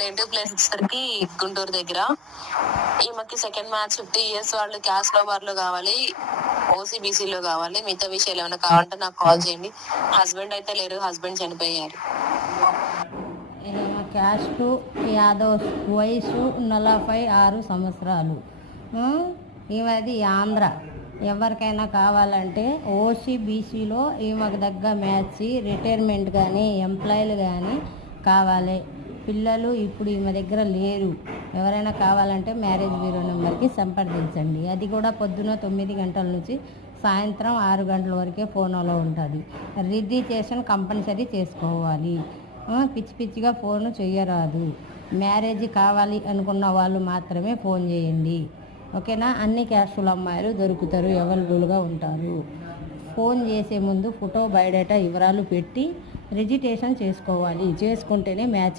Native place వచ్చేసరికి గుంటూరు దగ్గర. ఈమెకి సెకండ్ మ్యాచ్ 50 years వాళ్ళు క్యాస్ట్ లో బార్ లో కావాలి, ఓసీబీసీలో కావాలి. మిగతా విషయాలు ఏమైనా కావాలంటే నాకు కాల్ చేయండి. హస్బెండ్ అయితే లేరు, హస్బెండ్ చనిపోయారు. క్యాస్ట్ యాదవ్, వయసు 46 సంవత్సరాలు. ఈమెది ఆంధ్ర. ఎవరికైనా కావాలంటే ఓసీబీసీలో ఈమెకు దగ్గర మ్యాచ్, రిటైర్మెంట్ కానీ ఎంప్లాయీలు కానీ కావాలి. పిల్లలు ఇప్పుడు ఈమె దగ్గర లేరు. ఎవరైనా కావాలంటే మ్యారేజ్ బ్యూరో నెంబర్కి సంప్రదించండి. అది కూడా పొద్దున 9 గంటల నుంచి సాయంత్రం 6 గంటల వరకే ఫోన్లో ఉంటుంది. రిజిస్ట్రేషన్ కంపల్సరీ చేసుకోవాలి. పిచ్చి పిచ్చిగా ఫోన్ చేయరాదు. మ్యారేజ్ కావాలి అనుకున్న వాళ్ళు మాత్రమే ఫోన్ చేయండి. ఓకేనా? అన్ని క్యాస్టుల అమ్మాయిలు దొరుకుతారు, అవైలబుల్గా ఉంటారు. ఫోన్ చేసే ముందు ఫోటో, బయోడేటా వివరాలు పెట్టి రిజిస్ట్రేషన్ చేసుకోవాలి. చేసుకుంటేనే మ్యాచ్